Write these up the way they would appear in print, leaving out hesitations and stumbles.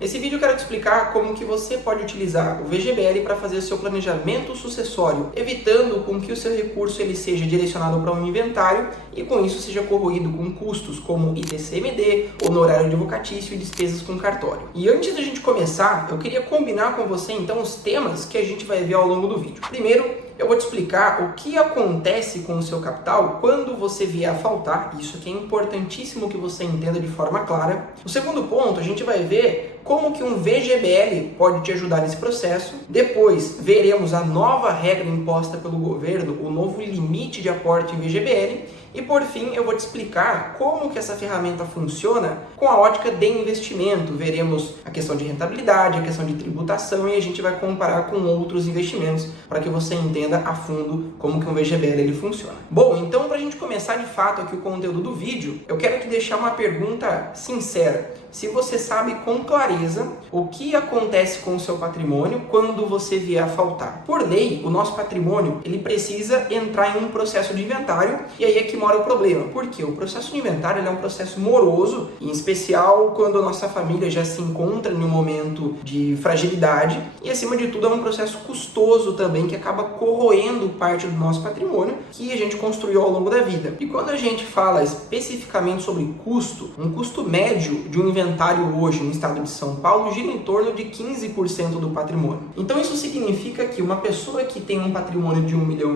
Nesse vídeo eu quero te explicar como que você pode utilizar o VGBL para fazer o seu planejamento sucessório, evitando com que o seu recurso ele seja direcionado para um inventário e com isso seja corroído com custos como ITCMD, honorário advocatício e despesas com cartório. E antes da gente começar, eu queria combinar com você então os temas que a gente vai ver ao longo do vídeo. Primeiro, eu vou te explicar o que acontece com o seu capital quando você vier a faltar. Isso aqui é importantíssimo que você entenda de forma clara. No segundo ponto, a gente vai ver como que um VGBL pode te ajudar nesse processo. Depois, veremos a nova regra imposta pelo governo, o novo limite de aporte em VGBL. E por fim, eu vou te explicar como que essa ferramenta funciona com a ótica de investimento. Veremos a questão de rentabilidade, a questão de tributação e a gente vai comparar com outros investimentos para que você entenda a fundo como que um VGBL ele funciona. Bom, então para a gente começar de fato aqui o conteúdo do vídeo, eu quero te deixar uma pergunta sincera. Se você sabe com clareza o que acontece com o seu patrimônio quando você vier a faltar. Por lei, o nosso patrimônio ele precisa entrar em um processo de inventário e aí é que mora o problema. Por quê? O processo de inventário ele é um processo moroso, em especial quando a nossa família já se encontra em um momento de fragilidade e acima de tudo é um processo custoso também que acaba corroendo parte do nosso patrimônio que a gente construiu ao longo da vida. E quando a gente fala especificamente sobre custo, um custo médio de um inventário hoje no estado de São Paulo gira em torno de 15% do patrimônio. Então isso significa que uma pessoa que tem um patrimônio de R$1 milhão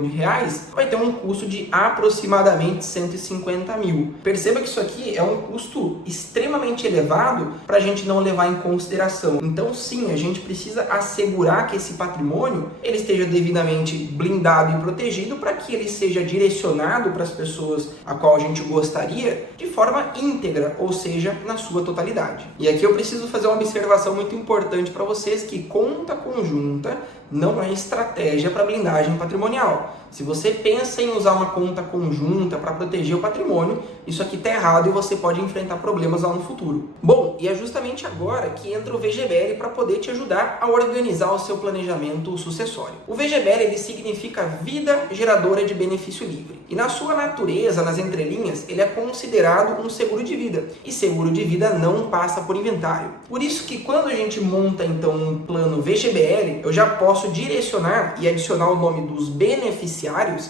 vai ter um custo de aproximadamente 150 mil. Perceba que isso aqui é um custo extremamente elevado para a gente não levar em consideração. Então sim, a gente precisa assegurar que esse patrimônio ele esteja devidamente blindado e protegido para que ele seja direcionado para as pessoas a qual a gente gostaria de forma íntegra, ou seja, na sua totalidade. E aqui eu preciso fazer uma observação muito importante para vocês que conta conjunta não é estratégia para blindagem patrimonial. Se você pensa em usar uma conta conjunta para proteger o patrimônio, isso aqui está errado e você pode enfrentar problemas lá no futuro. Bom, e é justamente agora que entra o VGBL para poder te ajudar a organizar o seu planejamento sucessório. O VGBL ele significa Vida Geradora de Benefício Livre. E na sua natureza, nas entrelinhas, ele é considerado um seguro de vida. E seguro de vida não passa por inventário. Por isso que quando a gente monta então um plano VGBL, eu já posso direcionar e adicionar o nome dos beneficiários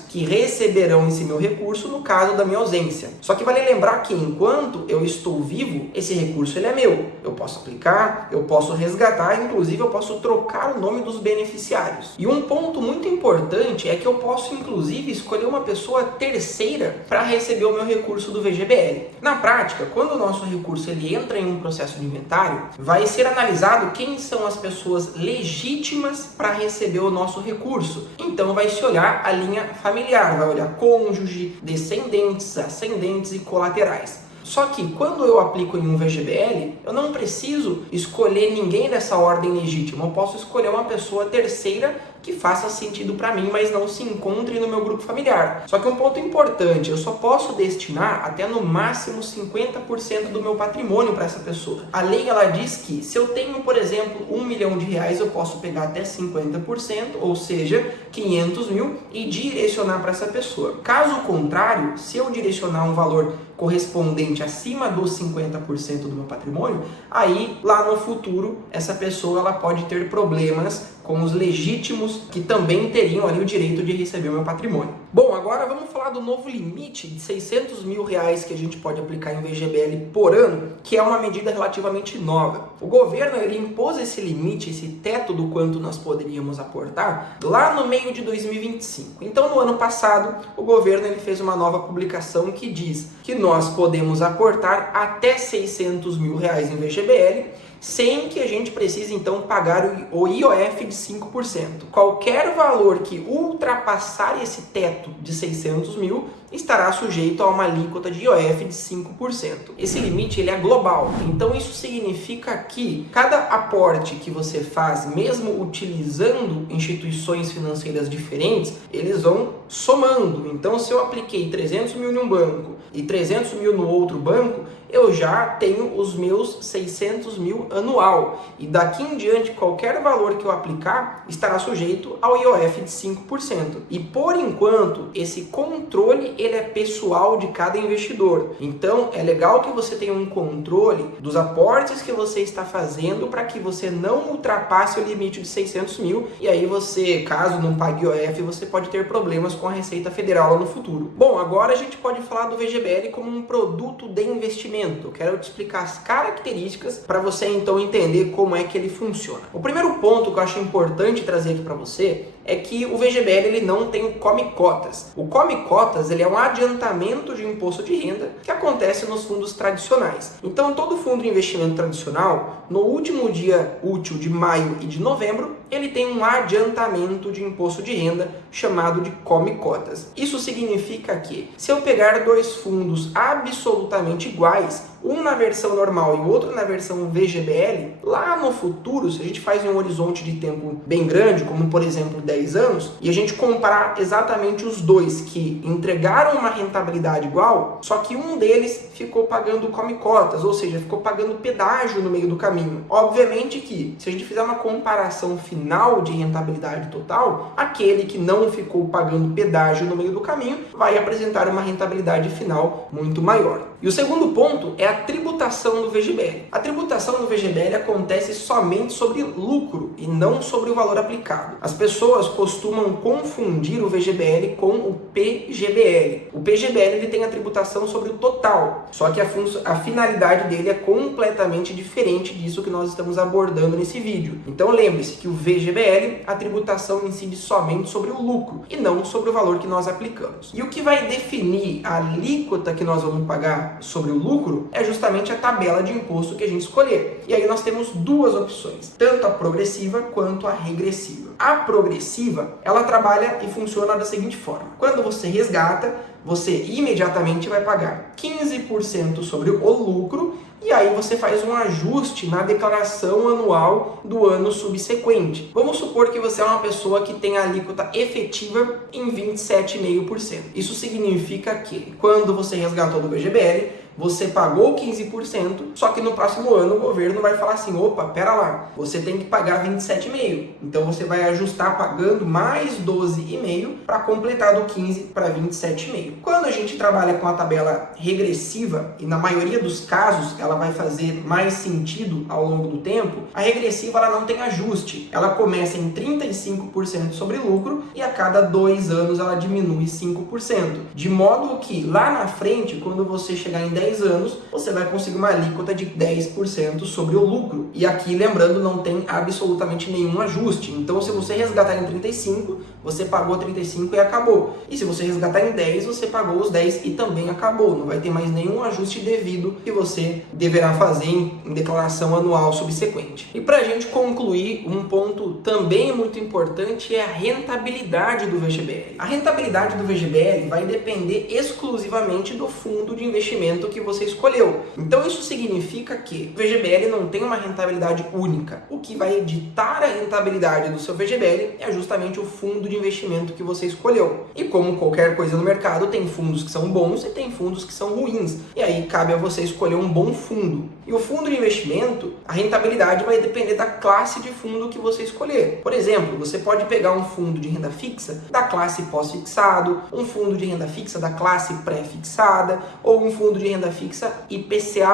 que receberão esse meu recurso no caso da minha ausência. Só que vale lembrar que enquanto eu estou vivo, esse recurso ele é meu. Eu posso aplicar, eu posso resgatar, inclusive eu posso trocar o nome dos beneficiários. E um ponto muito importante é que eu posso inclusive escolher uma pessoa terceira para receber o meu recurso do VGBL. Na prática, quando o nosso recurso ele entra em um processo de inventário, vai ser analisado quem são as pessoas legítimas para receber o nosso recurso. Então vai se olhar a linha familiar, vai olhar cônjuge, descendentes, ascendentes e colaterais. Só que quando eu aplico em um VGBL, eu não preciso escolher ninguém dessa ordem legítima. Eu posso escolher uma pessoa terceira que faça sentido para mim, mas não se encontre no meu grupo familiar. Só que um ponto importante, eu só posso destinar até no máximo 50% do meu patrimônio para essa pessoa. A lei ela diz que se eu tenho, por exemplo, R$1 milhão, eu posso pegar até 50%, ou seja, 500 mil, e direcionar para essa pessoa. Caso contrário, se eu direcionar um valor correspondente acima dos 50% do meu patrimônio, aí lá no futuro essa pessoa ela pode ter problemas com os legítimos que também teriam ali o direito de receber o meu patrimônio. Bom, agora vamos falar do novo limite de R$600 mil que a gente pode aplicar em VGBL por ano, que é uma medida relativamente nova. O governo ele impôs esse limite, esse teto do quanto nós poderíamos aportar lá no meio de 2025. Então, no ano passado, o governo ele fez uma nova publicação que diz que nós podemos aportar até R$600 mil em VGBL, sem que a gente precise então pagar o IOF de 5%. Qualquer valor que ultrapassar esse teto de 600 mil estará sujeito a uma alíquota de IOF de 5%. Esse limite ele é global, então isso significa que cada aporte que você faz, mesmo utilizando instituições financeiras diferentes, eles vão somando. Então se eu apliquei 300 mil em um banco e 300 mil no outro banco, eu já tenho os meus 600 mil anual. E daqui em diante, qualquer valor que eu aplicar estará sujeito ao IOF de 5%. E por enquanto, esse controle ele é pessoal de cada investidor. Então é legal que você tenha um controle dos aportes que você está fazendo para que você não ultrapasse o limite de 600 mil e aí você, caso não pague IOF, você pode ter problemas com a Receita Federal lá no futuro. Bom, agora a gente pode falar do VGBL como um produto de investimento. Eu quero te explicar as características para você então entender como é que ele funciona. O primeiro ponto que eu acho importante trazer aqui para você é que o VGBL ele não tem o Come Cotas. O Come Cotas ele é um adiantamento de imposto de renda que acontece nos fundos tradicionais. Então todo fundo de investimento tradicional, no último dia útil de maio e de novembro, ele tem um adiantamento de imposto de renda chamado de Come Cotas. Isso significa que se eu pegar dois fundos absolutamente iguais, um na versão normal e o outro na versão VGBL, lá no futuro, se a gente faz um horizonte de tempo bem grande, como por exemplo 10 anos, e a gente comparar exatamente os dois que entregaram uma rentabilidade igual, só que um deles ficou pagando Come Cotas, ou seja, ficou pagando pedágio no meio do caminho. Obviamente que, se a gente fizer uma comparação final de rentabilidade total, aquele que não ficou pagando pedágio no meio do caminho vai apresentar uma rentabilidade final muito maior. E o segundo ponto é a tributação do VGBL. A tributação do VGBL acontece somente sobre lucro e não sobre o valor aplicado. As pessoas costumam confundir o VGBL com o PGBL. O PGBL ele tem a tributação sobre o total, só que a finalidade dele é completamente diferente disso que nós estamos abordando nesse vídeo. Então lembre-se que o VGBL, a tributação incide somente sobre o lucro e não sobre o valor que nós aplicamos. E o que vai definir a alíquota que nós vamos pagar sobre o lucro é justamente a tabela de imposto que a gente escolher. E aí nós temos duas opções, tanto a progressiva quanto a regressiva. A progressiva, ela trabalha e funciona da seguinte forma: quando você resgata, você imediatamente vai pagar 15% sobre o lucro e aí você faz um ajuste na declaração anual do ano subsequente. Vamos supor que você é uma pessoa que tem a alíquota efetiva em 27,5%. Isso significa que quando você resgatou do VGBL, você pagou 15%, só que no próximo ano o governo vai falar assim: opa, pera lá, você tem que pagar 27,5%. Então você vai ajustar pagando mais 12,5% para completar do 15% para 27,5%. Quando a gente trabalha com a tabela regressiva, e na maioria dos casos ela vai fazer mais sentido ao longo do tempo, a regressiva ela não tem ajuste. Ela começa em 35% sobre lucro e a cada 2 anos ela diminui 5%. De modo que lá na frente, quando você chegar em 10 anos, você vai conseguir uma alíquota de 10% sobre o lucro. E aqui, lembrando, não tem absolutamente nenhum ajuste. Então, se você resgatar em 35, você pagou 35 e acabou. E se você resgatar em 10, você pagou os 10 e também acabou. Não vai ter mais nenhum ajuste devido que você deverá fazer em declaração anual subsequente. E para a gente concluir, um ponto também muito importante é a rentabilidade do VGBL. A rentabilidade do VGBL vai depender exclusivamente do fundo de investimento que você escolheu. Então isso significa que o VGBL não tem uma rentabilidade única. O que vai editar a rentabilidade do seu VGBL é justamente o fundo de investimento que você escolheu. E como qualquer coisa no mercado, tem fundos que são bons e tem fundos que são ruins. E aí cabe a você escolher um bom fundo. E o fundo de investimento, a rentabilidade vai depender da classe de fundo que você escolher. Por exemplo, você pode pegar um fundo de renda fixa da classe pós-fixado, um fundo de renda fixa da classe pré-fixada ou um fundo de renda fixa IPCA+.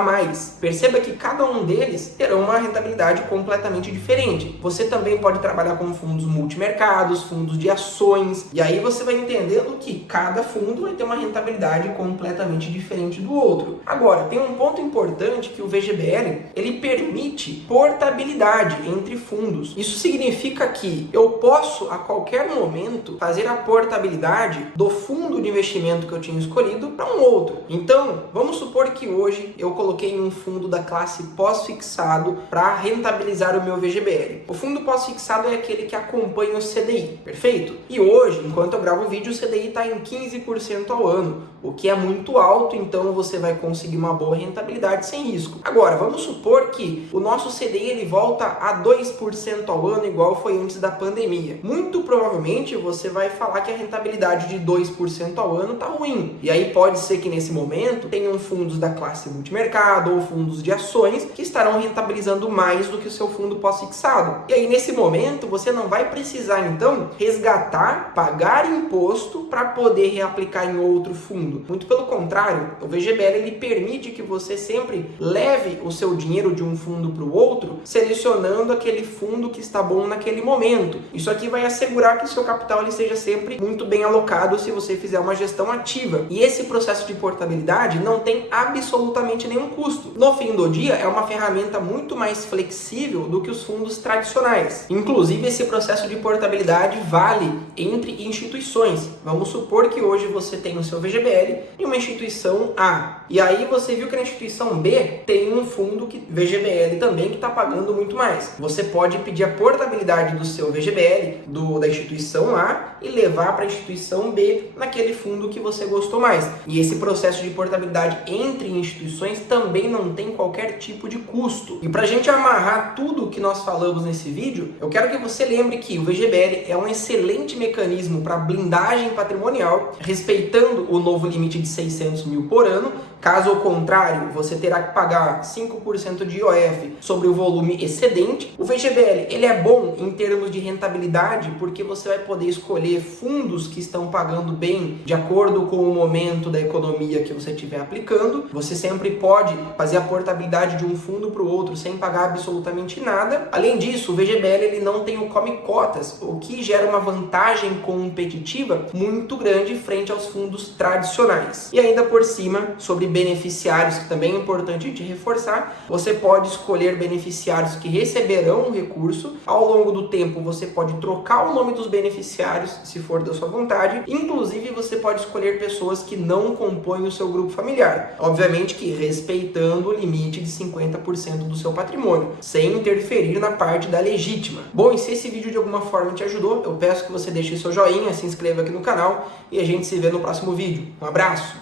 Perceba que cada um deles terá uma rentabilidade completamente diferente. Você também pode trabalhar com fundos multimercados, fundos de ações, e aí você vai entendendo que cada fundo vai ter uma rentabilidade completamente diferente do outro. Agora, tem um ponto importante que o VGBL, ele permite portabilidade entre fundos. Isso significa que eu posso a qualquer momento fazer a portabilidade do fundo de investimento que eu tinha escolhido para um outro. Então, vamos supor que hoje eu coloquei em um fundo da classe pós-fixado para rentabilizar o meu VGBL. O fundo pós-fixado é aquele que acompanha o CDI, perfeito? E hoje, enquanto eu gravo o vídeo, o CDI está em 15% ao ano, o que é muito alto, então você vai conseguir uma boa rentabilidade sem risco. Agora, vamos supor que o nosso CDI ele volta a 2% ao ano, igual foi antes da pandemia. Muito provavelmente você vai falar que a rentabilidade de 2% ao ano está ruim. E aí pode ser que nesse momento tenha um fundos da classe multimercado ou fundos de ações que estarão rentabilizando mais do que o seu fundo pós-fixado. E aí, nesse momento, você não vai precisar, então, resgatar, pagar imposto para poder reaplicar em outro fundo. Muito pelo contrário, o VGBL ele permite que você sempre leve o seu dinheiro de um fundo para o outro, selecionando aquele fundo que está bom naquele momento. Isso aqui vai assegurar que o seu capital ele seja sempre muito bem alocado se você fizer uma gestão ativa. E esse processo de portabilidade não tem absolutamente nenhum custo. No fim do dia, é uma ferramenta muito mais flexível do que os fundos tradicionais. Inclusive, esse processo de portabilidade vale entre instituições. Vamos supor que hoje você tem o seu VGBL em uma instituição A. E aí você viu que na instituição B tem um fundo VGBL também que está pagando muito mais. Você pode pedir a portabilidade do seu VGBL da instituição A e levar para a instituição B naquele fundo que você gostou mais. E esse processo de portabilidade entre instituições também não tem qualquer tipo de custo. E para a gente amarrar tudo que nós falamos nesse vídeo, eu quero que você lembre que o VGBL é um excelente mecanismo para blindagem patrimonial, respeitando o novo limite de 600 mil por ano. Caso contrário, você terá que pagar 5% de IOF sobre o volume excedente. O VGBL ele é bom em termos de rentabilidade porque você vai poder escolher fundos que estão pagando bem de acordo com o momento da economia que você estiver aplicando. Você sempre pode fazer a portabilidade de um fundo para o outro sem pagar absolutamente nada. Além disso, o VGBL ele não tem o come cotas, o que gera uma vantagem competitiva muito grande frente aos fundos tradicionais. E ainda por cima, sobre beneficiários, que também é importante a gente reforçar, você pode escolher beneficiários que receberão o recurso. Ao longo do tempo, você pode trocar o nome dos beneficiários, se for da sua vontade. Inclusive, você pode escolher pessoas que não compõem o seu grupo familiar. Obviamente que respeitando o limite de 50% do seu patrimônio, sem interferir na parte da legítima. Bom, e se esse vídeo de alguma forma te ajudou, eu peço que você deixe seu joinha, se inscreva aqui no canal e a gente se vê no próximo vídeo. Um abraço!